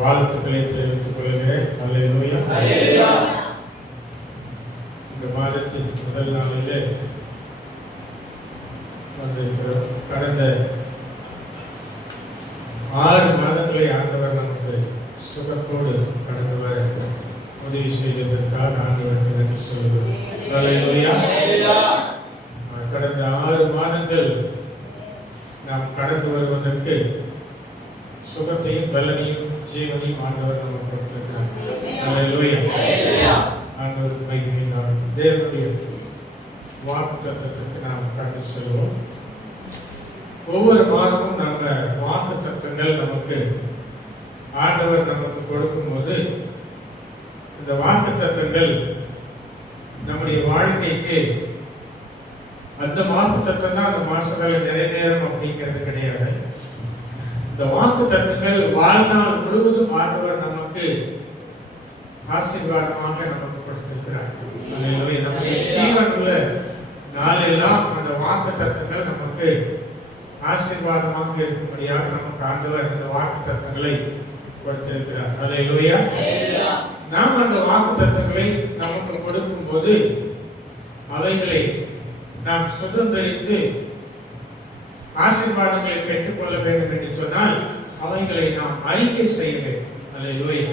வாழ்த்துக்களை தெரிவித்துக் கொள்கிறேன். அல்லேலூயா. இந்த மாதத்தின் முதல் நாளிலே கடந்த 6 மாதங்களை ஆண்டவர் நமக்கு சுகத்தோடு கடந்து வர உதவி செய்ததற்காக ஆண்டவருக்கு நன்றி சொல்கிறேன். அல்லேலூயா. கடந்த 6 மாதங்கள் நாம் கடந்து வருவதற்கு சுகத்தையும் பலனையும் ஜீவனையும் ஆண்டவர் நமக்கு கொடுத்திருக்கிறார். அல்லேலூயா. ஆண்டவருக்கு மகிமை உண்டாகட்டும். தேவனுடைய வாக்குத்தத்தத்துக்கு நாம் கடந்து செல்வோம். ஒவ்வொரு மாதமும் நம்ம வாக்குத்தத்தங்கள் நமக்கு ஆண்டவர் நமக்கு கொடுக்கும்போது இந்த வாக்குத்தத்தங்கள் நம்முடைய வாழ்க்கைக்கு அந்த வாக்குத்தத்தம் தான் அந்த மாசங்களை நிறைவேறும் அப்படிங்கிறது கிடையாது. இந்த வாக்குத்தத்தங்கள் வாழ்நாள் முழுவதும் ஆண்டவர் நமக்கு ஆசீர்வாதமாக நமக்கு கொடுத்திருக்கிறார். நம்முடைய ஜீவனுள்ள நாளெல்லாம் அந்த வாக்குத்தத்தங்கள் நமக்கு ஆசீர்வாதமாக இருக்கும்படியாக நமக்கு ஆண்டவர் இந்த வாக்குத்தத்தங்களை கொடுத்திருக்கிறார். அல்லேலூயா. நாம் அந்த வாக்குத்தத்தங்களை நமக்கு கொடுக்கும் போது அவைகளை நாம் சுதந்திரித்து ஆசீர்வாதங்களை பெற்றுக்கொள்ள வேண்டும் என்று சொன்னால் அவைகளை நாம் அறிக்கை செய்ய வேண்டும். அல்லேலூயா.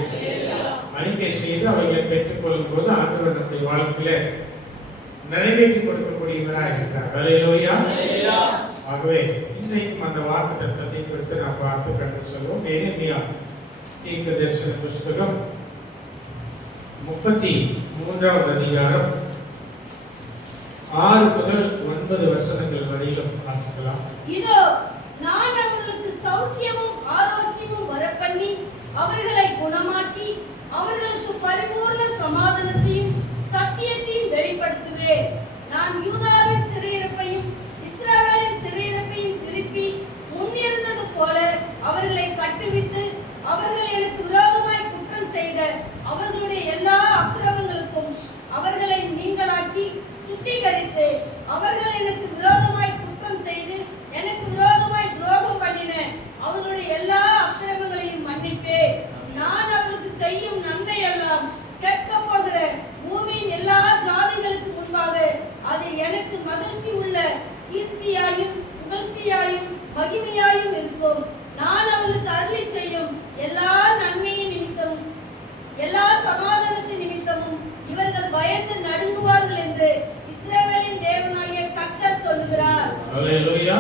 அறிக்கை செய்து அவைகளை பெற்றுக்கொள்ளும் போது ஆண்டவர் நம்முடைய வாழ்க்கையில நிறைவேற்றி கொடுக்கக்கூடியவராக இருக்கிறார். அல்லேலூயா. ஆகவே இன்றைக்கும் அந்த வாக்குத்தத்தத்தை குறித்து நாம் பார்த்து கண்டு சொல்வோம். எரேமியா தீர்க்கதரிசன புஸ்தகம் 33வது அதிகாரம் 6 முதல் 9 வசனங்கள் வரையிலும் வாசிக்கலாம். இதோ நான் அவர்களுக்கு சௌக்கியமும் ஆரோக்கியமும் வரப்பண்ணி அவர்களை குணமாக்கி அவர்களுக்கு பரிபூர்ண சமாதானத்தையும் சத்தியத்தையும் வெளிப்படுத்துவேன். நான் யூதாவின் சிறையிருப்பையும் இஸ்ரவேலின் சிறையிருப்பையும் திருப்பி முன்னிருந்தது போல அவர்களை கட்டுவித்து அவர்கள் எனக்கு விரோதமாய் குற்றம் செய்த அவர்களுடைய எல்லா அக்கிரமங்களுக்கும் அவர்களை நீங்களாக்கி சுத்திகரித்து அவர்கள் எனக்கு விரோதமாய் குற்றம் செய்து எனக்கு விரோதமாய் துரோகம் பண்ணின அவர்களுடைய எல்லா அக்கிரமங்களையும் மன்னிப்பேன். நான் அவர்களுக்கு செய்யும் நன்மை எல்லாம் கேட்க போகிற பூமியின் எல்லா ஜாதிகளுக்கு முன்பாக அது எனக்கு மகிழ்ச்சி உள்ள கீர்த்தியாயும் புகழ்ச்சியாயும் மகிமையாயும் இருக்கும். நான் அவர்களுக்கு அருளி செய்யும் எல்லா நன்மையின் நிமித்தமும் எல்லா சமாதானத்தின் நிமித்தமும் இவர்கள் பயந்து நடுங்குவார்கள் என்று இஸ்ரவேலின் தேவனாகிய கர்த்தர் சொல்லுகிறார். அல்லேலூயா.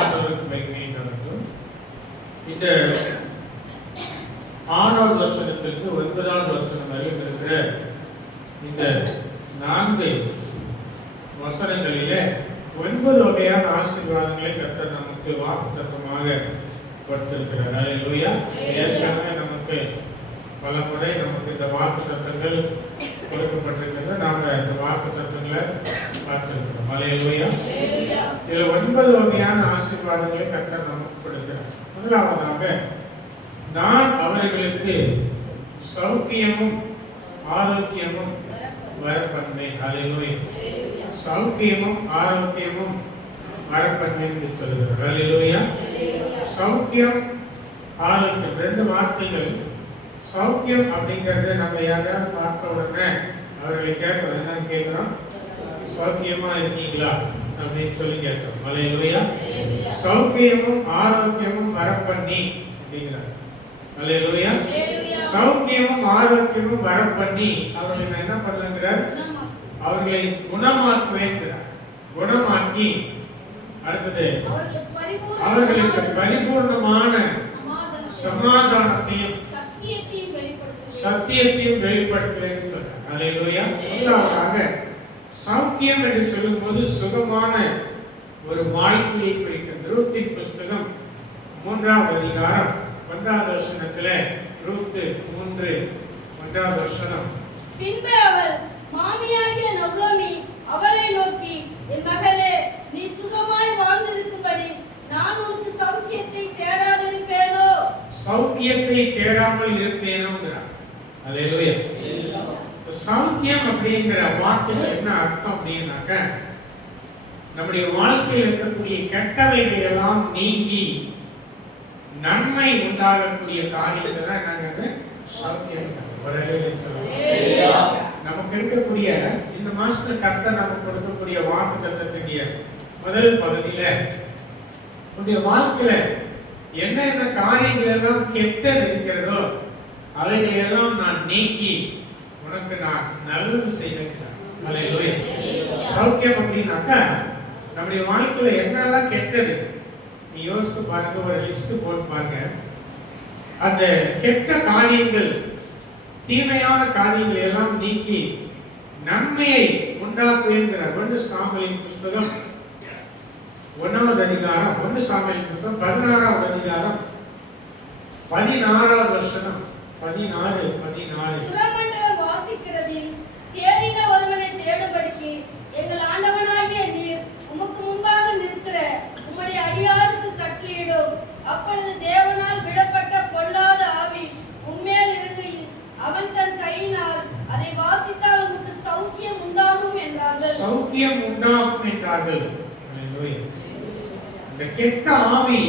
ஆண்டவருக்கு மகிமை உண்டாகட்டும். இந்த 6வது வசனத்திலிருந்து 9வது வசனம் வரை இருக்கிற இந்த 4 வசனங்களிலே 9 வகையான ஆசீர்வாதங்களை கர்த்தர் நமக்கு வாக்குத்தத்தமாக கொடுத்திருக்கிறார். அல்லேலூயா. ஏற்கனவே நமக்கு பல முறை நமக்கு இந்த வாக்குத்தத்தங்கள் கொடுக்கப்பட்டிருக்கிறது. நாங்கள் இந்த வாக்குத்தத்தங்களை பார்த்திருக்கிறோம். அல்லேலூயா. இதில் 9 வகையான ஆசீர்வாதங்களை கர்த்தர் நமக்கு கொடுக்கிறார். முதலாவதாக நான் அவர்களுக்கு சௌக்கியமும் ஆரோக்கியமும் வரப்பண்ணேன். அல்லேலூயா. சௌக்கியமும் ஆரோக்கியமும் வரப்பண்ணேன் என்று சொல்கிறார். அல்லேலூயா. சௌக்கியம் ஆரோக்கியம் 2 வார்த்தைகள். சௌக்கியம் அப்படிங்கறது நம்ம யாராவது பார்த்த உடனே அவர்களை கேட்கிறோம். என்னன்னு கேட்கிறோம்? சௌக்கியமா இருக்கீங்களா அப்படின்னு சொல்லி கேட்கிறோம். அல்லேலூயா. சௌக்கியமும் ஆரோக்கியமும் வரப்பண்ணி அப்படிங்கிறார். அல்லேலூயா. சௌக்கியமும் ஆரோக்கியமும் வரப்பண்ணி அவர்களை நான் என்ன பண்ணுங்கிறார்? அவர்களை குணமாக்குவேங்கிறார். குணமாக்கி அடுத்தது அவர்களுக்கு பரிபூர்ணமான சமாதானத்தையும் சத்தியத்தையும் வெளிப்படுத்துவேன் சொல்றார். அல்லேலூயா. முதலாவதாக சௌக்கியம் என்று சொல்லும்போது சுகமான ஒரு வாழ்க்கையை குறிக்கும். ரூத்தின் புஸ்தகம் 3வது அதிகாரம் 1வது வசனத்திலே ரூத் 3:1வது வசனம். பின்பு அவள் மாமியாகிய நகோமி அவளை நோக்கி, என் மகளே, நீ சுகமாய் வாழ்ந்திருக்கும்படி நான் உனக்கு சௌக்கியத்தை தேடாதிருப்பேனோ? சௌக்கியத்தை தேடாமல் இருப்பேனோங்கிறார். அல்லேலூயா. சௌக்கியம் அப்படிங்கிற வார்த்தைக்கு என்ன அர்த்தம் அப்படின்னாக்க நம்முடைய வாழ்க்கையில் இருக்கக்கூடிய கெட்டவைகள் எல்லாம் நீங்கி நன்மை உண்டாகக்கூடிய காரியத்தை தான் நாங்கள் சௌக்கியம். நமக்கு இருக்கக்கூடிய இந்த மாசத்துல கர்த்தர் நமக்கு கொடுக்கக்கூடிய வாக்குத்தத்தத்துடைய முதல் பகுதியில உன்னுடைய வாழ்க்கையில என்னென்ன காரியங்கள் எல்லாம் கெட்டது இருக்கிறதோ அவைகளை எல்லாம் நான் நீக்கி உனக்கு நான் நல்லது செய்வேன். சௌக்கியம் அப்படின்னாக்கா நம்முடைய வாழ்க்கையில என்னெல்லாம் கெட்டது நீ யோசித்து பாருங்க, ஒரு லிஸ்ட் போட்டு பாருங்க. அந்த கெட்ட காரியங்கள், தீமையான காரியங்களை எல்லாம் நீக்கி நன்மையை உண்டாக்குகின்றார். 1 சாமுவேலின் புஸ்தகம் 1வது அதிகாரம், 1 சாமுவேலின் புஸ்தகம் 16வது அதிகாரம் 16வது வசனம் 14. சுரமண்டலம் வாசிக்கிறதில் தேறின ஒருவனை தேடும்படிக்கு எங்கள் ஆண்டவனாகிய நீர் உமக்கு முன்பாக நிற்கிற உம்முடைய அடியாருக்கு கட்டளையிடும். அப்பொழுது தேவனால் விடப்பட்ட பொல்லாத ஆவி உம்மேல் இறங்கையில் அவன் தன் கையினால் அதை வாசித்தால் உமக்கு சௌக்கியம் உண்டாகும் என்றார்கள். சௌக்கியம் உண்டாகும் என்றார்கள். அந்த கெட்ட ஆவி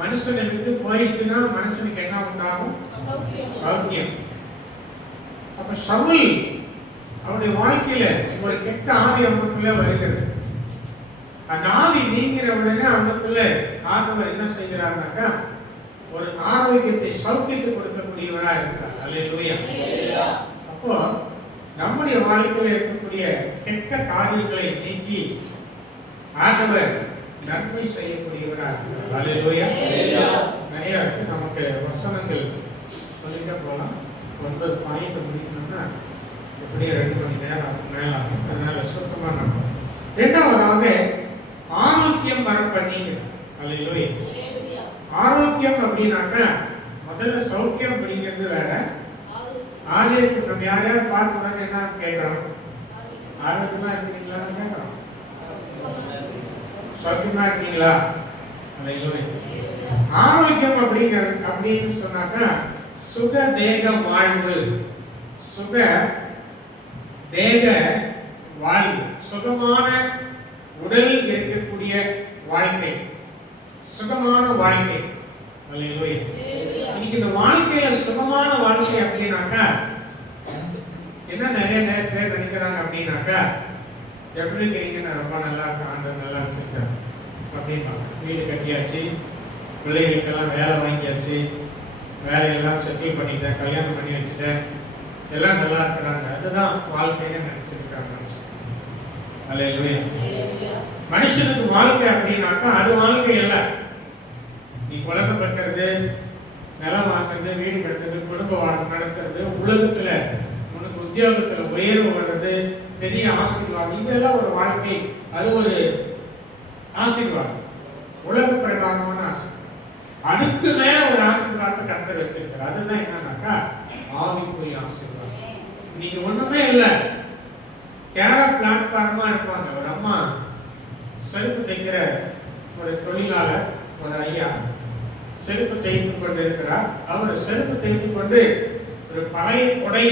மனுஷனை விட்டு போயிடுச்சுன்னா மனுஷனுக்கு என்ன உண்டாகும்? சௌக்கியம். அப்ப சவுல் அவருடைய வாழ்க்கையில ஒரு கெட்ட ஆவி அவனுக்குள்ள வருகிறது. அந்த ஆவி நீங்கிற உடனே அவனுக்குள்ள ஆண்டவர் என்ன செய்கிறார்னாக்கா ஒரு ஆரோக்கியத்தை சௌக்கியத்தை கொடுக்கக்கூடியவரா இருக்கிறார். அல்லேலூயா. அப்போ நம்முடைய வாழ்க்கையில இருக்கக்கூடிய கெட்ட காரியங்களை நீக்கி ஆண்டவர் நன்மை செய்யக்கூடியவரா இருக்கிறார். அல்லேலூயா. நிறைய இருக்கு, நமக்கு வசனங்கள் சொல்லிட்டே போகலாம். 9 பாயிண்ட் முடிக்கணும்னா எப்படியே 2 மணி நேரம் மேல ஆகும். அதனால சுத்தமா நம்ம இரண்டாவதாக ஆரோக்கியம் வர பண்ணிக்கிறார். அல்லேலூயா. ஆரோக்கியம் அப்படின்னாக்கா முதல்ல சௌக்கியம் அப்படிங்கிறது வேற, ஆரோக்கியம் நம்ம யாரையாவது பார்த்து உடனே என்ன கேட்கறோம்? ஆரோக்கியமா இருக்கீங்களா கேட்கறோம். சௌக்கியமா இருக்கீங்களா? அல்லேலூயா. ஆரோக்கியம் அப்படிங்கிறது அப்படின்னு சொன்னாக்கா சுக தேக வாழ்வு, சுக தேக வாழ்வு, சுகமான உடலில் இருக்கக்கூடிய வாழ்க்கை, சுகமான வாழ்க்கை. அல்லேலூயா. இன்னைக்கு இந்த வாழ்க்கையில சுகமான வாழ்க்கை அப்படின்னாக்கா என்ன நிறைய பேர் நினைக்கிறாங்க அப்படின்னாக்கா எப்படி இருக்கிறீங்க? நான் ரொம்ப நல்லா இருக்கேன், ஆண்டவர் நல்லா வச்சிருக்கேன் அப்படின்பாங்க. வீடு கட்டியாச்சு, பிள்ளைகளுக்கெல்லாம் வேலை வாங்கியாச்சு, வேலையெல்லாம் செட்டில் பண்ணிட்டேன், கல்யாணம் பண்ணி வச்சுட்டேன், எல்லாம் நல்லா இருக்கிறாங்க. அதுதான் வாழ்க்கைன்னு நினைச்சிருக்காங்க மனுஷன். அல்லேலூயா. மனுஷனுக்கு வாழ்க்கை அப்படின்னாக்கா அது வாழ்க்கை அல்ல. நீ குழந்தை பெற்றது, நிலம் வாங்குறது, வீடு கட்டுறது, குடும்ப வாழ்க்கை நடத்துறது, உலகத்துல உனக்கு உத்தியோகத்துல உயர்வு வர்றது, பெரிய ஆசீர்வாதம், இதெல்லாம் ஒரு வாழ்க்கை. அது ஒரு ஆசீர்வாதம், உலக பிரகாரமான ஆசீர்வாதம். அதுக்கு மேல ஒரு ஆசீர்வாதத்தை கர்த்தர் வச்சிருக்கிறார். அதுதான் என்னன்னாக்கா ஆவிக்குரிய ஆசீர்வாதம். இன்னைக்கு ஒண்ணுமே இல்லை, கேரட் பிளாட்ஃபார்மா இருப்பாங்க. ஒரு அம்மா செருப்பு தைக்கிற ஒரு தொழிலாளர், ஒரு ஐயா செருப்பு தைத்து கொண்டு இருக்கிறார். அவர் செருப்பு தைத்து கொண்டு ஒரு பழைய கொடை,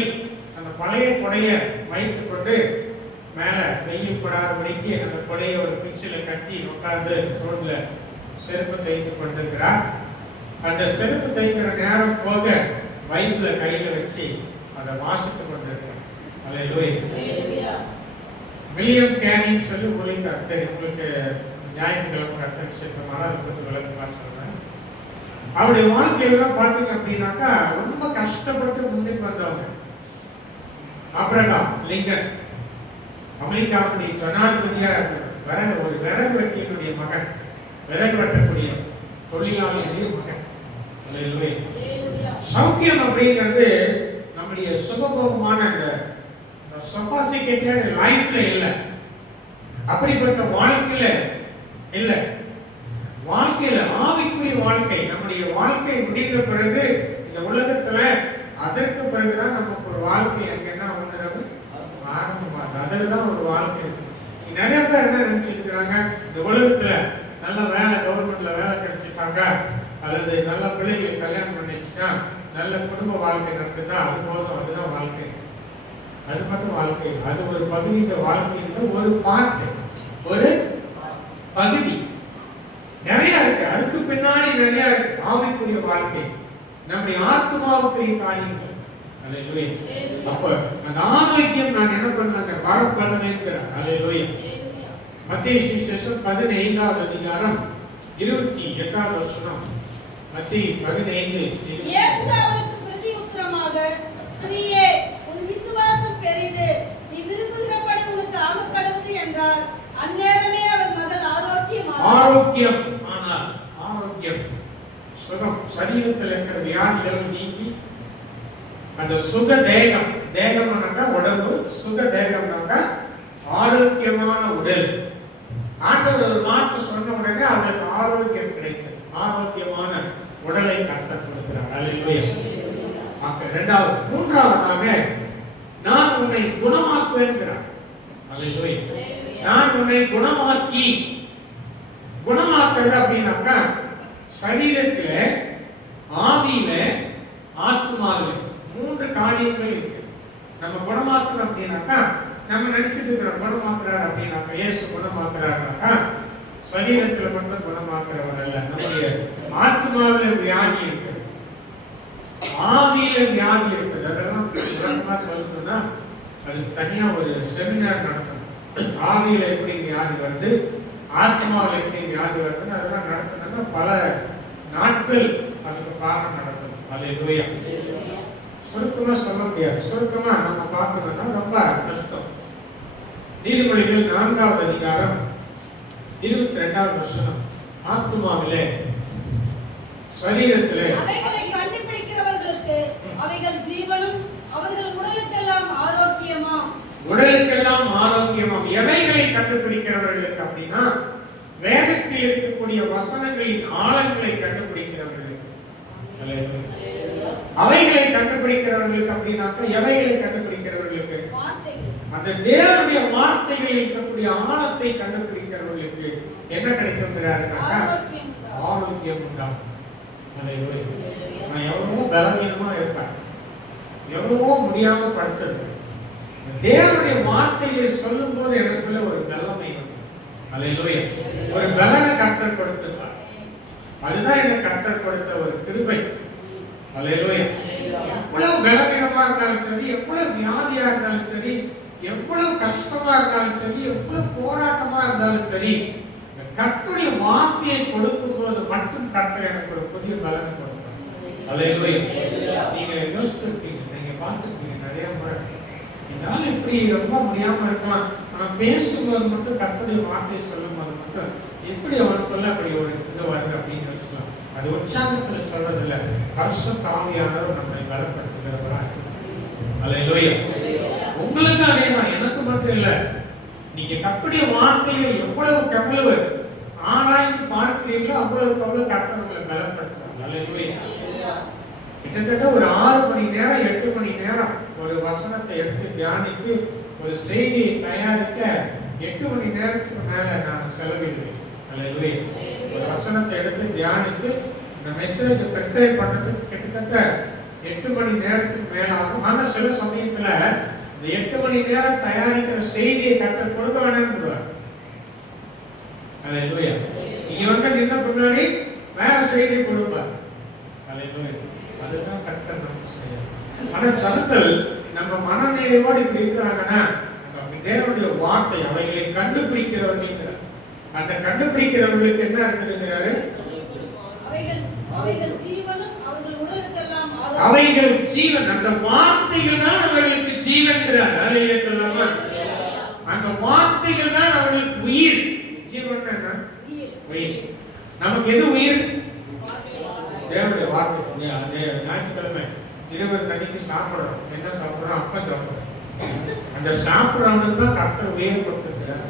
அந்த பழைய கொடைய வைத்துக் கொண்டு மேல வெயில் படாதபடிக்கு அந்த கொடையை ஒரு பிச்சில கட்டி உட்கார்ந்து சோட்ல செருப்பு தைத்து கொண்டிருக்கிறார். அந்த செருப்பு தைக்கிற நேரம் போக பைபிள கையில வச்சு அதை வாசித்துக் கொண்டிருக்கிறார். அல்லேலூயா. வில்லியம் கேரின்னு சொல்லி உங்களுக்கு தெரியும். உங்களுக்கு ஞாயிற்றுக்கிழமை கர்த்தர் விஷயத்தமான அதை பற்றி விளக்கமாக சொல்றேன். அவருடைய வாழ்க்கையெல்லாம் பார்த்தீங்க அப்படின்னாக்கா ரொம்ப கஷ்டப்பட்டு முன்னுக்கு வந்தவங்க. ஆபிரகாம் லிங்கன் அமெரிக்காவுடைய ஜனாதிபதியா இருந்தவர். ஒரு விறகு வெட்டியினுடைய மகன், விறகு வெட்டக்கூடிய தொழிலாளருடைய மகன். சௌக்கியம் அப்படிங்கிறது நம்முடைய சுகபோகமான அந்த சொபாசிகேட்டட் லைஃப்ல இல்லை, அப்படிப்பட்ட வாழ்க்கையில இல்லை. வாழ்க்கையில ஆவிக்குரிய வாழ்க்கை, நம்முடைய வாழ்க்கை முடிந்த பிறகு இந்த உலகத்துல அதற்கு பிறகுதான் நமக்கு ஒரு வாழ்க்கை எங்கன்னா வந்துடுறது ஆரம்பமாகுது. அதுதான் ஒரு வாழ்க்கை இருக்கு. நிறைய பேர் என்ன நினைச்சிருக்கிறாங்க, இந்த உலகத்துல நல்ல வேலை, கவர்மெண்ட்ல வேலை கிடைச்சிட்டாங்க, அல்லது நல்ல பிள்ளைகளை கல்யாணம் பண்ணிச்சுன்னா, நல்ல குடும்ப வாழ்க்கை நடக்குதா, அது போதும், அதுதான் வாழ்க்கை. அது மட்டும் வாழ்க்கை, அது ஒரு பகுதி. இந்த வாழ்க்கையில ஒரு பார்ட், ஒரு பகுதி நிறைய இருக்கு. அதுக்கு பின்னாடி நிறைய இருக்கு. ஆவிக்குரிய வாழ்க்கை, நம்முடைய ஆத்மாவுக்குரிய காரியங்கள். அல்லேலூயா. அப்ப அந்த ஆரோக்கியம் நான் என்ன பண்ணாங்க வர பண்ணுவேங்கிறார். அல்லேலூயா. மத்தேயு சுவிசேஷம் 15வது அதிகாரம் 28வது வசனம். மத்தேயு 15. இயேசு அவளுக்கு பிரதியுத்தரமாக, ஸ்திரீயே, உன் விசுவாசம் பெரிது, நீ விரும்புகிறபடி உனக்கு ஆகக்கடவுது என்றார். அந்நேரமே அவள் மகள் ஆரோக்கியம் ஆனால் ஆரோக்கியம் சுகம், சரீரத்தில் இருக்கிற வியாதிகள் நீங்கி அந்த சுக தேகம், தேகம்னாக்கா உடம்பு, சுக தேகம்னாக்கா ஆரோக்கியமான உடல். ஆண்டவர் ஒரு வார்த்தை சொன்ன உடனே அவளுக்கு ஆரோக்கியம் கிடைத்தது. ஆரோக்கியமான உடலை கர்த்தர் கொடுக்கிறார். அல்லேலூயா. இரண்டாவது, மூன்றாவதாக நான் உன்னை குணமாக்குவேன்கிறார். அல்லேலூயா. நான் உன்னை குணமாக்கி, குணமாக்குறது அப்படின்னாக்கா சரீரத்துல, ஆவியில, ஆத்மாவில 3 காரியங்கள் இருக்கு. நம்ம குணமாக்கணும் அப்படின்னாக்கா நம்ம நினைச்சிட்டு இருக்கிறோம் குணமாக்குறார் அப்படின்னாக்கா இயேசு குணமாக்குறாருனாக்கா சரீரத்துல மட்டும் குணமாக்குறவர் அல்ல. நம்முடைய ஆத்மாவில வியாதி இருக்கிறது, ஆவியில வியாதி இருக்குது. அதெல்லாம் விளக்கமா சொல்லணும்னா அதுக்கு தனியா ஒரு செமினார் நடத்தணும். ஆவியில எப்படி வியாதி வருது, ஆத்மாவில் எப்படி வியாதி வருதுன்னு அதெல்லாம் நடக்கணும்னா பல நாட்கள் அதுக்கு காரணம் நடக்கணும். அல்லேலூயா. சுருக்கமா சொல்ல முடியாது. சுருக்கமா நம்ம பார்க்கணும்னா ரொம்ப கஷ்டம். நீதிமொழிகள் 4வது அதிகாரம் 22வது வசனம். ஆத்மாவிலே, சரீரத்திலே அவைகளை கண்டுபிடிக்கிறவர்களுக்கு அவைகள் ஜீவனும் அவர்கள் உடலுக்கெல்லாம் ஆரோக்கியமாம். உடலுக்கெல்லாம் ஆரோக்கியமாம். எவைகளை கண்டுபிடிக்கிறவர்களுக்கு அப்படின்னா வேதத்தில் இருக்கக்கூடிய வசனங்களின் ஆழங்களை கண்டுபிடிக்கிறவர்களுக்கு. அவைகளை கண்டுபிடிக்கிறவர்களுக்கு அப்படின்னாக்க எவைகளை கண்டுபிடிக்கிறவர்களுக்கு அந்த தேவனுடைய வார்த்தைகளில் இருக்கக்கூடிய ஆழத்தை கண்டுபிடிக்கிறவர்களுக்கு என்ன கிடைக்கும்ங்கிறாருனாக்கா ஆரோக்கியம் உண்டாகும். நான் எவ்வளவோ பலவீனமா இருப்பேன், எவ்வளவோ முடியாம படுத்திருப்பேன். தேவனுடைய வார்த்தைகளை சொல்லும் போது எனக்குள்ள ஒரு பலமை வந்து அல்லேலூயா, ஒரு பலனை கர்த்தர் கொடுத்திருப்பார். அதுதான் இந்த கர்த்தர் கொடுத்த ஒரு கிருபை. அல்லேலூயா. எவ்வளவு பலவீனமா இருந்தாலும் சரி, எவ்வளவு வியாதியா இருந்தாலும் சரி, எவ்வளவு கஷ்டமா இருந்தாலும் சரி, எவ்வளவு போராட்டமா இருந்தாலும் சரி, இந்த கர்த்தருடைய வார்த்தையை கொடுக்கும் போது மட்டும் கர்த்தர் எனக்கு ஒரு புதிய பலனை கொடுப்பார். அல்லேலூயா. நீங்க யோசிச்சிருப்பீங்க, நீங்க பார்த்துருப்பீங்க நிறைய முறை, என்னால இப்படி ரொம்ப முடியாம இருக்கலாம், ஆனா பேசும்போது மட்டும் கர்த்தருடைய வார்த்தையை சொல்லும் போது மட்டும் எப்படி அவனுக்குள்ள அப்படி ஒரு இது வருது அப்படின்னு யோசிக்கலாம். அது உற்சாகத்துல சொல்றதில்ல, பரிசுத்த ஆவியானவர் நம்மை பலப்படுத்துகிறவரா இருக்கிறார். அல்லேலூயா. உங்களுக்கு அதேமா, எனக்கு மட்டும் இல்ல, நீங்க கர்த்தருடைய வார்த்தையை எவ்வளவு ஆராய்ந்து பார்க்கிறீங்களோ அவ்வளவுக்கு அவ்வளவு கர்த்தர் உங்களை பலப்படுத்துவார். அல்லேலூயா. கிட்டத்தட்ட ஒரு 6 மணி நேரம் 8 மணி நேரம் ஒரு வசனத்தை எடுத்து தியானித்து ஒரு செய்தியை தயாரிக்க 8 மணி நேரத்துக்கு மேல நான் செலவிடுவேன். அல்லேலூயா. ஒரு வசனத்தை எடுத்து தியானித்து இந்த மெசேஜ் ப்ரிப்பேர் பண்றதுக்கு கிட்டத்தட்ட 8 மணி நேரத்துக்கு மேல ஆகும். ஆனா சில சமயத்துல இந்த 8 மணி நேரம் தயாரிக்கிற செய்தியை கர்த்தர் கொடுக்க வேண்டாம்னு சொல்லுவார். அல்லேலூயா. நீங்க வந்து நின்ன பின்னாடி வேற செய்தி கொடுப்பார். அல்லேலூயா. அதுதான் கர்த்தர் நமக்கு செய்யணும். ஆனா ஜனங்கள் நம்ம மனநிறைவோடு இப்படி இருக்கிறாங்கன்னா தேவனுடைய வார்த்தை அவைகளை கண்டுபிடிக்கிறவர்கள், அந்த கண்டுபிடிக்கிறவர்களுக்கு என்ன இருக்குதுங்கிறாரு, அவைகள் ஜீவனும் அவர்கள் உடலுக்கெல்லாம் அவைகள் ஜீவன், அந்த வார்த்தைகள் தான் அவர்களுக்கு ஜீவன்கிறார். அல்லேலூயா. அந்த வார்த்தைகள் தான் அவர்களுக்கு உயிர். ஜீவன் என்ன? உயிர். நமக்கு எது உயிர்? தேவனுடைய வார்த்தை. ஞாயிற்றுக்கிழமை இருவர் தனிக்கு சாப்பிடுறோம். என்ன சாப்பிடுறோம்? அப்பம் சாப்பிடுறோம். அந்த சாப்பிடுறவனுக்கு தான் கர்த்தர் உயிர் கொடுத்திருக்கிறார்.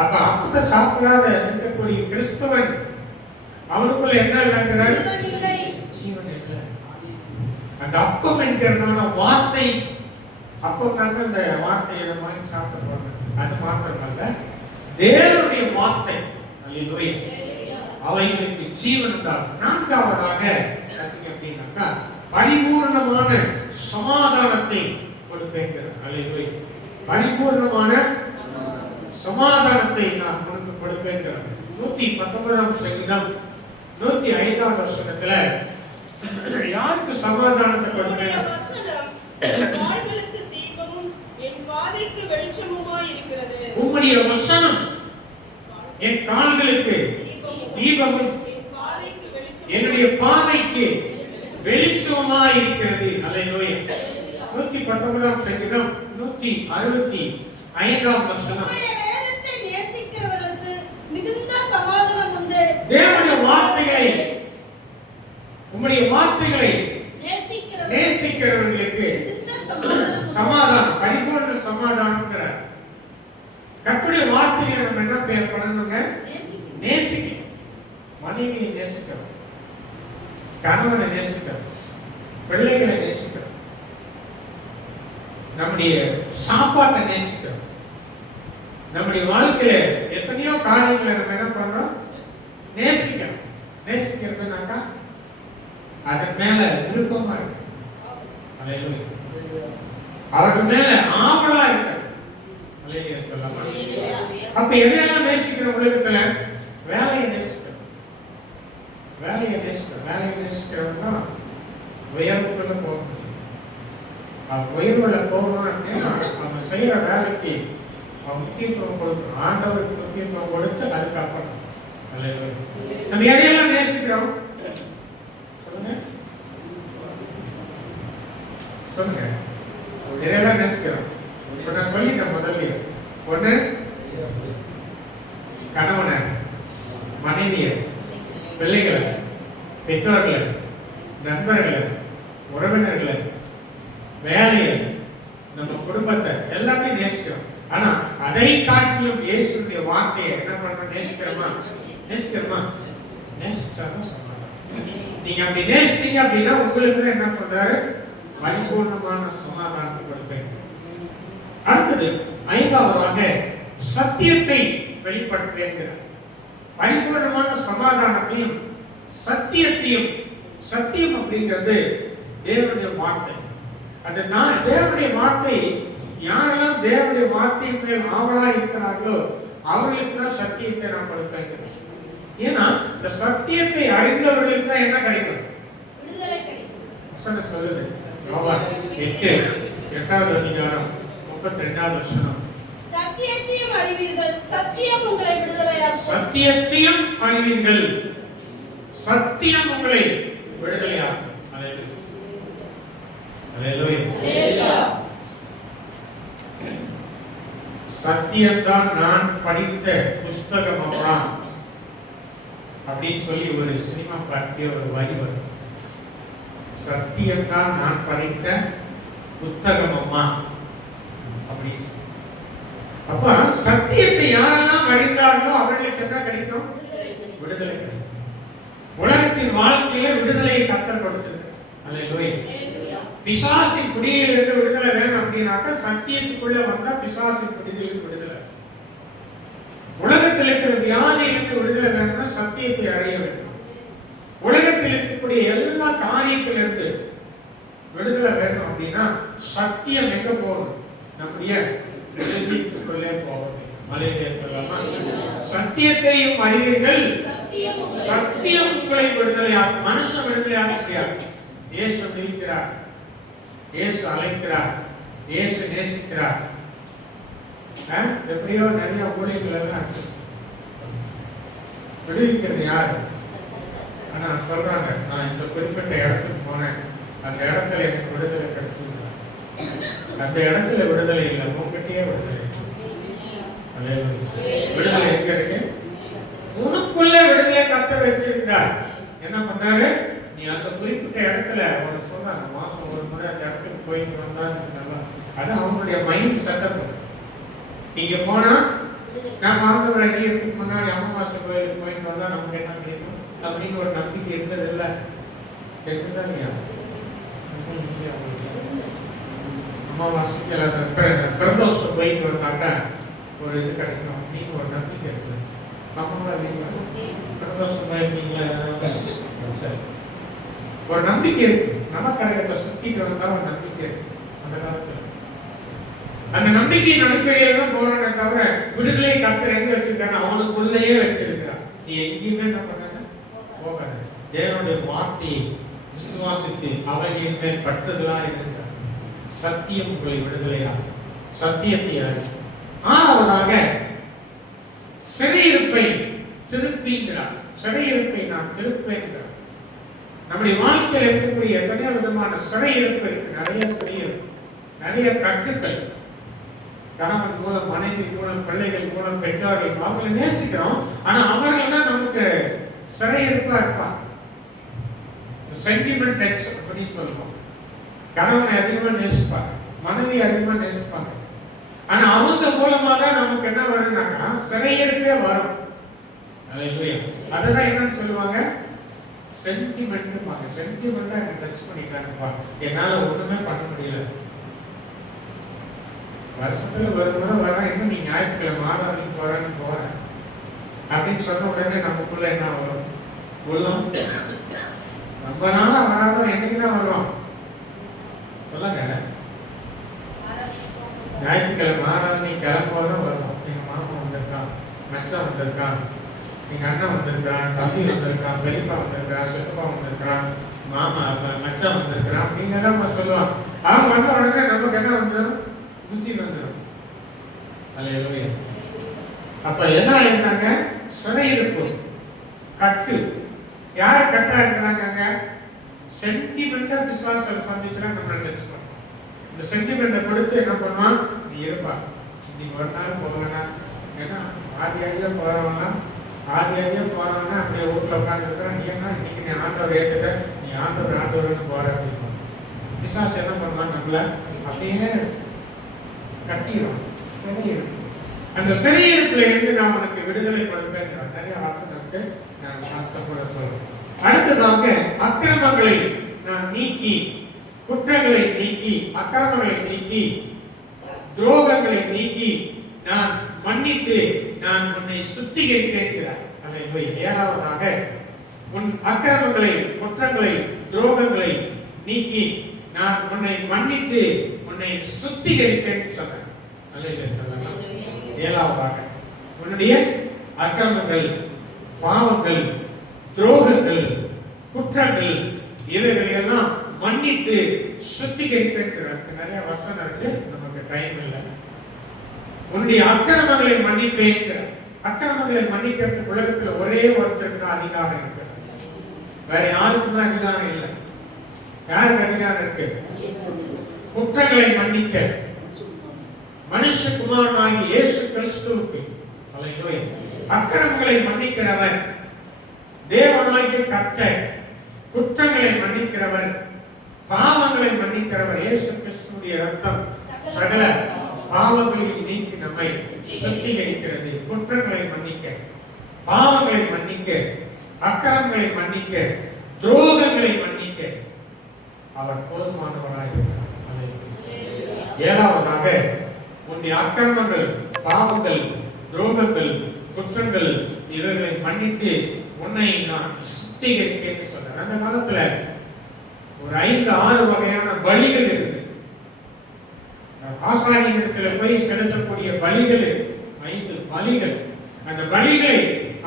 அப்ப அப்பத்தை சாப்பிடாத இருக்கக்கூடிய கிறிஸ்தவன் அவனுக்குள்ள என்ன இல்லைங்கிறார்? ஜீவன் இல்லை. அந்த அப்பம் என்கிறதான வார்த்தை, அப்பம் தாங்க அந்த வார்த்தையை நம்ம வாங்கி சாப்பிடுறோம். அது மாத்திரமல்ல, தேவனுடைய வார்த்தை. அல்லேலூயா. அவைகளுக்கு ஜீவன் உண்டாகும். 4வதாக அப்படின்னாக்கா பரிபூர்ணமான சமாதானத்தை கொடுப்பேன். அல்லேலூயா. பரிபூர்ணமான சமாதானத்தை நான் உனக்கு கொடுப்பேங்கிறார். 119 சங்கீதம் 105 வசனத்துல யாருக்கு சமாதானத்தை கொடுப்பேன்? உம்முடைய வசனம் என் கால்களுக்கு தீபமும் என்னுடைய பாதைக்கு வெளிச்சமாய் இருக்கிறது. அல்லேலூயா. 119 சங்கீதம் 165 வசனம். தேவனுடைய வார்த்தைகளை உம்முடைய வார்த்தைகளை நேசிக்கிறவர்களுக்கு சமாதானம், பரிபூர்ண சமாதானம்ங்கிறார். கர்த்தருடைய வார்த்தைகளை நம்ம என்ன பண்ணணுங்க? நேசிக்கணும். மனைவியை நேசிக்கணும், கணவனை நேசிக்கணும், பிள்ளைகளை நேசிக்கணும், நம்முடைய சாப்பாட்டை நேசிக்கணும். நம்முடைய வாழ்க்கையில எத்தனையோ காரியங்களை நம்ம என்ன பண்றோம்? நேசிக்கணும். நேசிக்கிறதுனாக்கா அதன் மேல விருப்பமா இருக்கு, அவர்கள் மேல ஆவலா இருக்கு. அப்ப எதையெல்லாம் நேசிக்கிற உலகத்துல வேலையை நேசிக்கணும். வேலையை நேசிக்கணும். வேலையை நேசிக்கிறவங்க உயர்வுக்குள்ள போக முடியும். உயர்வுல போகணும் அப்படின்னா அவன் செய்யற வேலைக்கு அவன் முக்கியத்துவம் கொடுக்கணும். ஆண்டவருக்கு முக்கியத்துவம் கொடுத்து அதுக்கப்புறம் நம்ம எதையெல்லாம் நேசிக்கிறோம்? சொல்லுங்க சொல்லுங்க. எதையெல்லாம் நேசிக்கிறோம்? இப்ப நான் சொல்லிட்டேன் முதல்ல. ஒண்ணு கணவனை, மனைவியை, பிள்ளைகளை, பெற்றோர்களை, நண்பர்களை, உறவினர்களை, வேலையை, நம்ம குடும்பத்தை எல்லாத்தையும் நேசிக்கிறோம். ஆனா அதை காட்டிலும் இயேசுடைய வார்த்தையை என்ன பண்றோம்? நேசிக்கிறோமா? நேசிக்கிறோமா? நேசிச்சாதான் சமாதானம். நீங்க அப்படி நேசித்தீங்க அப்படின்னா உங்களுக்கு என்ன பண்றாரு? பரிபூர்ணமான சமாதானத்தை கொடுப்பீங்க. அடுத்தது 5வதாக சத்தியத்தை வெளிப்படுத்துகிறார். பரிபூர்ணமான சமாதானத்தையும் சத்தியத்தையும். சத்தியம் அப்படிங்கிறது தேவனுடைய வார்த்தை. அந்த தேவனுடைய வார்த்தை, யாரெல்லாம் தேவனுடைய வார்த்தையின் மேல் ஆவலா இருக்கிறார்களோ அவர்களுக்கு தான் சத்தியத்தை நான் கொடுப்பேன். ஏன்னா இந்த சத்தியத்தை அறிந்தவர்களுக்கு தான் என்ன கிடைக்கும்? வசனம் சொல்லுது. யோவான் 8வது அதிகாரம் 32வது வசனம். சத்தியத்தையும் அறிவீர்கள், சத்தியம் உங்களை விடுதலையாக்கும். சத்தியத்தையும் அறிவீர்கள், சத்தியம் உங்களை விடுதலையாக்கும். அல்லேலூயா. சத்தியம்தான் நான் படித்த புஸ்தகம் அம்மா அப்படின்னு சொல்லி ஒரு சினிமா பாட்டிய ஒரு வரி வரும். சத்தியம்தான் நான் படித்த புத்தகம் அம்மா அப்படின்னு. அப்ப சத்தியத்தை யாரெல்லாம் அறிந்தார்களோ அவர்களுக்கு என்ன கிடைக்கும்? விடுதலை கிடைக்கும். உலகத்தின் வாழ்க்கையில விடுதலையை கர்த்தர் கொடுத்திருக்கிறார். அல்லேலூயா. பிசாசின் பிடியிலிருந்து விடுதலை வேணும் அப்படின்னாக்க சத்தியத்துக்குள்ள வந்தா பிசாசின் பிடியிலிருந்து விடுதலை. உலகத்தில் இருக்கிற வியாதியிலிருந்து விடுதலை வேணும்னா சத்தியத்தை அறிய வேண்டும். உலகத்தில் இருக்கக்கூடிய எல்லா காரியத்திலிருந்து விடுதலை வேணும் அப்படின்னா சத்தியம் எங்க போகணும்? நம்முடைய விடுதலைக்குள்ளே போகணும். மலையிலே சொல்லலாமா? சத்தியத்தையும் அறிவீர்கள், சத்தியம் உங்களை விடுதலையாக்கும். மனுஷன் விடுதலையாக முடியாது. இயேசு இருக்கிறார், இயேசு அழைக்கிறார், இயேசு நேசிக்கிறார். எப்படியோ நிறைய ஊழியர்கள் எல்லாம் விடுவிக்கிறது யாரு? ஆனா சொல்றாங்க, நான் இந்த குறிப்பிட்ட இடத்துக்கு போனேன், அந்த இடத்துல எனக்கு விடுதலை கிடைச்சது. அந்த இடத்துல விடுதலை இல்லை, உங்ககிட்டயே விடுதலை. விடுதலை எங்க இருக்கு? உனக்குள்ள விடுதலை கர்த்தர் வச்சிருக்கிறார். என்ன பண்றாரு? நீ அந்த குறிப்பிட்ட இடத்துல ஒரு சொல்றாங்க, மாசம் ஒரு முறை அந்த இடத்துக்கு போயிட்டு வந்தா நல்லா. அது அவங்களுடைய மைண்ட் செட்டப். நீங்க போனா நம்ம ஆண்டவரை அறியறதுக்கு முன்னாடி அமாவாசை கோயிலுக்கு போயிட்டு வந்தா நமக்கு என்ன கிடைக்கும் அப்படின்னு ஒரு நம்பிக்கை இருந்தது இல்லை. இருக்குதா இல்லையா? அமாவாசைக்கு பிரதோஷம் போயிட்டு வந்தாக்கா ஒரு இது கிடைக்கும் அப்படின்னு ஒரு நம்பிக்கை இருக்குது. நம்மளும் இல்லைங்களா? பிரதோஷம் போயிருக்கீங்களா? சரி, ஒரு நம்பிக்கை இருக்கு. நமக்கரகத்தை சுத்திட்டு வந்தா ஒரு நம்பிக்கை இருக்கு அந்த காலத்துல. அந்த நம்பிக்கையின் அடிப்படையில தான் போறானே தவிர விடுதலை கர்த்தர் எங்க வச்சிருக்காரு? அவனுக்குள்ளேயே வச்சிருக்கிறார். நீ எங்கேயுமே என்ன பண்ணாத போகாத. தேவனுடைய வார்த்தையை விசுவாசித்து அவைகளின் மேல் பட்டதெல்லாம் இருக்கிறார். சத்தியம் உங்களை விடுதலையாகும். சத்தியத்தை ஆறாவதாக சிறையிருப்பை திருப்பிங்கிறார். சிறையிருப்பை நான் திருப்பேன்கிறார். நம்முடைய வாழ்க்கையில் இருக்கக்கூடிய எத்தனையோ விதமான சிறையிருப்பு இருக்கு. நிறைய சிறையிருப்பு, நிறைய கட்டுக்கள். கணவன் மூலம், மனைவி மூலம், பிள்ளைகள் மூலம், பெற்றோர்கள் அவங்களை நேசிக்கிறோம். ஆனா அவர்கள் தான் நமக்கு சிறையிருப்பா இருப்பாங்க. சென்டிமெண்ட் டெக்ஸ் அப்படின்னு சொல்லுவோம். கணவனை அதிகமா நேசிப்பாங்க, மனைவி அதிகமா நேசிப்பாங்க. ஆனா அவங்க மூலமா தான் நமக்கு என்ன வருதுனாக்கா சிறையிருப்பே வரும். அததான் என்னன்னு சொல்லுவாங்க? சென்டிமெண்ட். சென்டிமெண்டா என்ன டச் பண்ணிட்டாங்கப்பா, என்னால ஒண்ணுமே பண்ண முடியல. வருஷத்துல ஒரு முறை வர, இன்னும் நீ ஞாயிற்றுக்கிழமை மாறாடி போறேன்னு அப்படின்னு சொன்ன உடனே நமக்குள்ள என்ன வரும்? உள்ளம் ரொம்ப நாளா வராதவன் என்னைக்குதான் வருவான் சொல்லுங்க. ஞாயிற்றுக்கிழமை மாறாடி கிளம்போதான் வருவோம். எங்க மாமா வந்திருக்கான், மச்சான் வந்திருக்கான், எங்க அண்ணன் வந்திருக்கான், தம்பி வந்திருக்கான், பெரியப்பா வந்திருக்கான், சித்தப்பா வந்திருக்கான், மாமா மச்சான் வந்திருக்கிறான் அப்படிங்க தான் சொல்லுவான். அவன் வந்த உடனே நமக்கு என்ன வந்துடும்? குசி வந்துடும். அல்லேலூயா. அப்ப என்ன ஆயிருந்தாங்க? சிறையிருப்பு, கட்டு. யார் கட்டா இருக்கிறாங்க? சென்டிமெண்டா பிசாசை சந்திச்சுனா நம்மளை டச் பண்ணுவோம். இந்த சென்டிமெண்ட்டை கொடுத்து என்ன பண்ணுவான்? நீ இருப்பா, இன்னைக்கு ஒரு நாள் போகலன்னா, ஏன்னா ஆதியாகியே போறவங்களாம் போறவனா அப்படியே வீட்டுல உட்கார்ந்து இருக்கிறான். நீ என்ன இன்னைக்கு நீ ஆண்டவர் ஏற்றுட்ட, நீ ஆண்டவர்னு போற அப்படின்னு பிசாசு என்ன பண்ணுவான்? நம்மள அப்படியே கட்டிடுவான். சிறையிருப்பு. அந்த சிறையிருப்புல இருந்து நான் உனக்கு விடுதலை கொடுப்பேன். நிறைய வாசனத்தை நான் அர்த்தம் கூட சொல்றேன். அடுத்ததாக அக்கிரமங்களை நான் நீக்கி, குற்றங்களை நீக்கி, அக்கிரமங்களை நீக்கி, துரோகங்களை நீக்கி நான் மன்னித்து நான் உன்னை சுத்திகரிப்பேன். ஏழாவதாக உன் அக்கிரமங்களை, குற்றங்களை, துரோகங்களை நீக்கி நான் உன்னை மன்னித்து உன்னை சுத்திகரிப்பேன் சொன்னார். ஏழாவதாக உன்னுடைய அக்கிரமங்கள், பாவங்கள், துரோகங்கள், குற்றங்கள் இவைகளெல்லாம் மன்னித்து சுத்திகரிப்பேன். நிறைய வசனம் இருக்கு, நமக்கு டைம் இல்லை. உன்னுடைய அக்கிரமங்களை மன்னிப்பேன். அக்கிரமங்களை மன்னிக்கிறதுக்கு உலகத்துல ஒரே ஒருத்தருக்கு தான் அதிகாரம் இருக்கு. வேற யாருக்குமே அதிகாரம் இல்லை. யாருக்கு அதிகாரம் இருக்கு? குற்றங்களை மன்னிக்க மனுஷகுமாரனாகிய இயேசு கிறிஸ்துவுக்கு. அல்லேலூயா. அக்கிரமங்களை மன்னிக்கிறவர் தேவனாகிய கர்த்தர், குற்றங்களை மன்னிக்கிறவர், பாவங்களை மன்னிக்கிறவர். இயேசு கிறிஸ்துவுடைய ரத்தம் சகல பாவங்களை நீக்கி நம்மை சுத்திகரிக்கிறது. குற்றங்களை மன்னிக்க, பாவங்களை மன்னிக்க, அக்கிரமங்களை மன்னிக்க, துரோகங்களை மன்னிக்க அவர் போதுமானவராக இருக்கிறார். ஏழாவதாக உன்னுடைய அக்கிரமங்கள், பாவங்கள், துரோகங்கள், குற்றங்கள் இவர்களை மன்னித்து உன்னை நான் சுத்திகரிப்பேன் சொன்னார். அந்த காலத்துல ஒரு 5-6 வகையான பலிகள் இருந்தது. ஆசாரியனிடத்துல போய் செலுத்தக்கூடிய பலிகள் 5 பலிகள். அந்த பலிகளை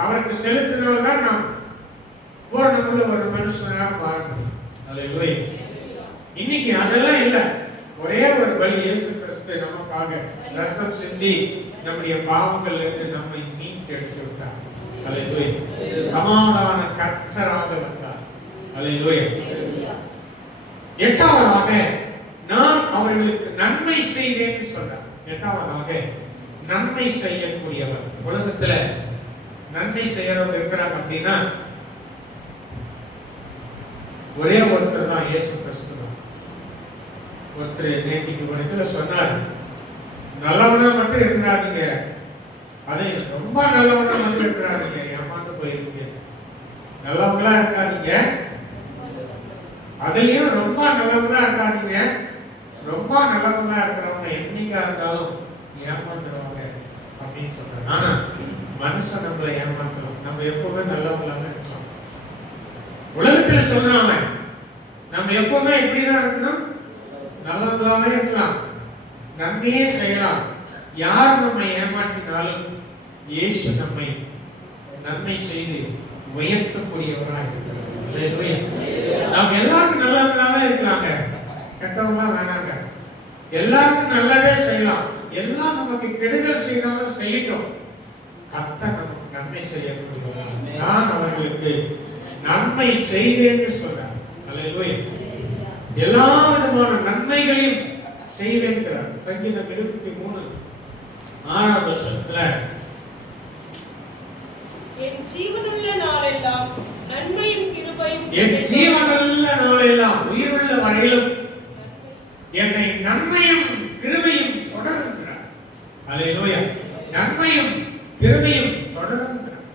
அவருக்கு செலுத்தினால்தான் நாம் பூரணமுள்ள ஒரு மனுஷனாக மாற முடியும். அல்லேலூயா. இன்னைக்கு அதெல்லாம் இல்லை. ஒரே ஒரு பலி, இயேசு கிறிஸ்து நமக்காக ரத்தம் சிந்தி நம்முடைய பாவங்கள் இருந்து நம்மை மீட்டு எடுத்து விட்டார். அல்லேலூயா. சமாதான கர்த்தராக வந்தார். அல்லேலூயா. எட்டாவதாக நான் அவர்களுக்கு நன்மை செய்வேன் சொன்னார். எட்டாவதாக நன்மை செய்யக்கூடியவர். உலகத்துல நன்மை செய்யறவங்க இருக்கிறாங்க அப்படின்னா ஒரே ஒருத்தர் தான், இயேசு கிறிஸ்து தான். ஒருத்தர் நேற்றுக்கு ஒரு இடத்துல சொன்னார், நல்லவனா மட்டும் இருக்கிறாதீங்க, அதை ரொம்ப நல்லவனா மட்டும் இருக்கிறாதீங்க, ஏமாந்து போயிருக்கீங்க. நல்லவங்களா இருக்காதீங்க, அதுலயும் ரொம்ப நல்லவங்களா இருக்காதீங்க. ரொம்ப நல்லவங்களா இருக்கிறவங்க என்னைக்கா இருந்தாலும் ஏமாந்துருவாங்க அப்படின்னு சொல்றாங்க. ஆனா மனுஷன் நம்மளை ஏமாத்தலாம். நம்ம எப்பவுமே நல்லவங்களாக இருக்கலாம். உலகத்துல சொல்றாங்க நம்ம எப்பவுமே இப்படிதான் இருக்கணும், நல்லவங்களாவே இருக்கலாம். நன்மையே செய்யலாம். யார் நம்மை ஏமாற்றினாலும் இயேசு நம்மை நன்மை செய்து உயர்த்தக்கூடியவராக இருக்கிறார். அல்லேலூயா. நாம் எல்லாருக்கும் நல்லவங்களாக இருக்கிறாங்க, கெட்டவங்களா வேணாங்க. எல்லாருக்கும் நல்லதே செய்யலாம். எல்லாம் நமக்கு கெடுதல் செய்தாலும் செய்யட்டும், கர்த்தர் நமக்கு நன்மை செய்யக்கூடியவரா. நான் அவர்களுக்கு நன்மை செய்வேன்னு சொல்றார். அல்லேலூயா. எல்லா விதமான நன்மைகளையும் செய்வேன்கிறார். சங்கீதம் 23:6 என் ஜீவனுள்ள நாளெல்லாம் நன்மையும் கிருபையும், என் ஜீவனுள்ள நாளெல்லாம் உயிருள்ள வரையிலும் என்னை நன்மையும் கிருபையும் தொடருங்கிறார். அல்லேலூயா. நன்மையும் கிருபையும் தொடருங்கிறார்.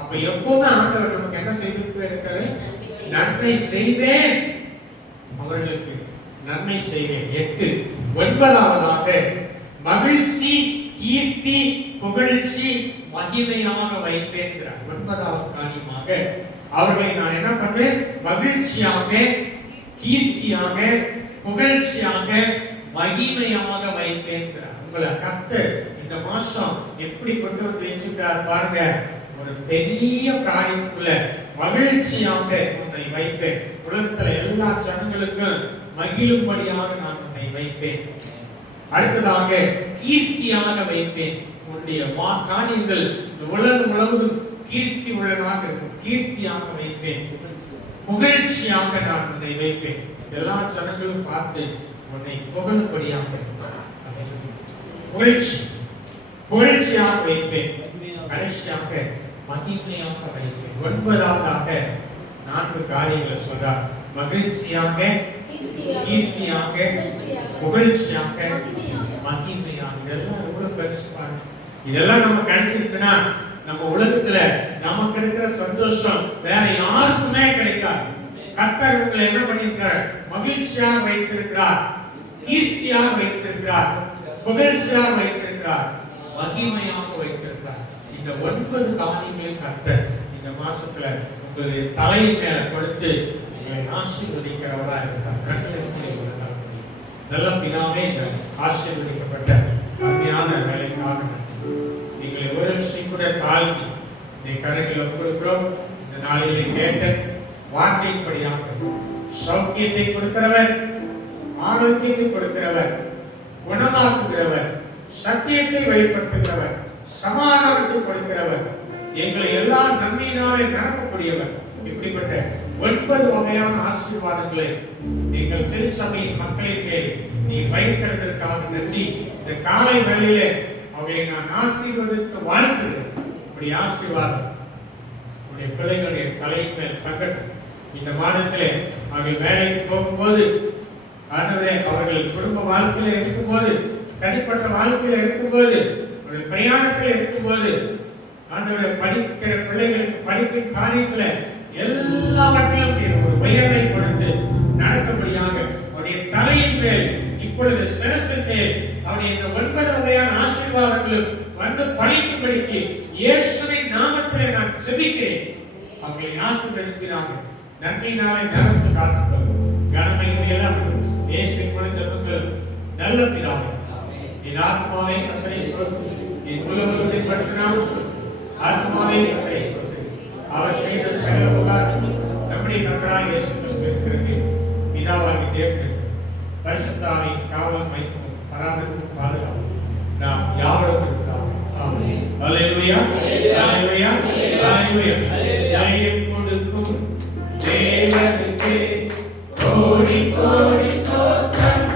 அப்ப எப்பவுமே ஆண்டவர் நமக்கு என்ன செய்துட்டு இருக்காரு? நன்மை செய்வேன், அவர்களுக்கு நன்மை செய்வேன். 8 9வதாக மகிழ்ச்சி, கீர்த்தி, புகழ்ச்சி, மகிமையாக வைப்பேன். 9வது காரியமாக அவர்களை நான் என்ன பண்ணேன்? மகிழ்ச்சியாக, கீர்த்தியாக, புகழ்ச்சியாக, மகிமையாக வைப்பேன். உங்களை கர்த்தர் இந்த மாசம் எப்படி கொண்டு வந்து வச்சிருக்கார் பாருங்க. ஒரு பெரிய காரியத்துக்குள்ள மகிழ்ச்சியாக உன்னை வைப்பேன். உலகத்துல எல்லா ஜனங்களுக்கும் மகிழும்படியாக நான் உன்னை வைப்பேன். அடுத்ததாக கீர்த்தியாக வைப்பேன். உன்னுடைய காரியங்கள் இந்த உலகம் முழுவதும் கீர்த்தி உள்ளதாக இருக்கும். கீர்த்தியாக வைப்பேன். புகழ்ச்சியாக நான் உன்னை வைப்பேன். எல்லா ஜனங்களும் பார்த்து உன்னை புகழும்படியாக புகழ்ச்சியாக வைப்பேன். கடைசியாக மகிமையாக வைப்பேன். 9வதாக 4 காரியங்களை சொல்றார். மகிழ்ச்சியாக, கீர்த்தியாக, புகழ்ச்சியாக, மகிமையாக. இதெல்லாம் எவ்வளவு பெருசு பாருங்க. இதெல்லாம் நம்ம கிடைச்சிருச்சுன்னா நம்ம உலகத்துல நமக்கு இருக்கிற சந்தோஷம் வேற யாருக்குமே கிடைக்காது. கர்த்தர் உங்களை என்ன பண்ணிருக்கிறார்? மகிழ்ச்சியாக வைத்திருக்கிறார், கீர்த்தியாக வைத்திருக்கிறார், புகழ்ச்சியாக வைத்திருக்கிறார், மகிமையாக வைத்திருக்கிறார். இந்த 9 காரியங்களையும் கர்த்தர் இந்த மாசத்துல உங்களுடைய தலையின் மேல கொடுத்து உங்களை ஆசீர்வதிக்கிறவரா இருக்கிறார். கர்த்தர் நல்ல பிதாவே, இந்த ஆசீர்வதிக்கப்பட்ட அருமையான வேலைக்காக நன்றி. எங்களை ஒரு கூட தாழ்த்தி இந்த கரைகளை கொடுக்கிறோம். இந்த நாளிலே கேட்ட வார்த்தைப்படியாக சௌக்கியத்தை கொடுக்கிறவர், ஆரோக்கியத்தை கொடுக்கிறவர், குணமாக்குகிறவர், சத்தியத்தை வெளிப்படுத்துகிறவர், சமாதானத்தை கொடுக்கிறவர், எங்களை எல்லா நன்மையினாலே நடக்கக்கூடியவர். இப்படிப்பட்ட 9 வகையான ஆசீர்வாதங்களை எங்கள் திருச்சபையின் மக்களின் மேல் நீ வைக்கிறதற்காக நன்றி. இந்த காலை வேளையிலே அவர்களை நான் ஆசீர்வதித்து வாழ்த்துகிறேன். இப்படி ஆசீர்வாதம் உடைய பிள்ளைகளுடைய தலையின் மேல் தங்கட்டும். இந்த மாதத்திலே அவர்கள் வேலைக்கு போகும்போது, அவர்கள் குடும்ப வாழ்க்கையில இருக்கும்போது, தனிப்பட்ட வாழ்க்கையில இருக்கும்போது, அவர்கள் பிரயாணத்தில் இருக்கும்போது, ஆண்டவரை படிக்கிற பிள்ளைகளுக்கு படிப்பின் காரியத்துல எல்லாவற்றிலும் ஒரு உயர்வை கொடுத்து நடக்கும்படியாக அவருடைய தலையின் மேல், இப்பொழுது சிரசின் மேல் அவருடைய இந்த 9 வகையான ஆசீர்வாதங்களும் வந்து பழிக்கும்படிக்கு இயேசுவின் நாமத்திலே நான் ஜெபிக்கிறேன். அவர்களை ஆசீர்வதிக்கிறாங்க. நன்மையினாலே நிரப்பி காத்துக்கொள்ளும். கனமகிமையெல்லாம் இயேசுவின் மூலம் ஜெபங்கள் நல்ல பிதாவே. என் ஆத்மாவை கர்த்தரை ஸ்தோத்திரி, என் முழுவதை படுத்தினாலும் ஆத்மாவை கர்த்தரை ஸ்தோத்திரி. அவர் செய்த சகல உபகாரம் நம்முடைய கர்த்தராகிய இயேசு கிறிஸ்துவிற்கு பிதாவாகிய தேவனுக்கு பரிசுத்தாவின் காவல் வைக்கும் பராமரிப்பும் பாதுகாப்பும் நாம் யாவரும் இருக்கிறாங்க. ஆமென். அல்லேலூயா, அல்லேலூயா, அல்லேலூயா. ஜெயம் கொடுக்கும் தேவனுக்கு கோடி கோடி ஸ்தோத்திரம்.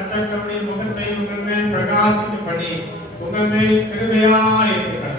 கர்த்தர் தம்முடைய முகத்தை உங்கள் மேல் பிரகாசிக்க பண்ணி உங்கள் மேல் கிருபையாய் இருக்க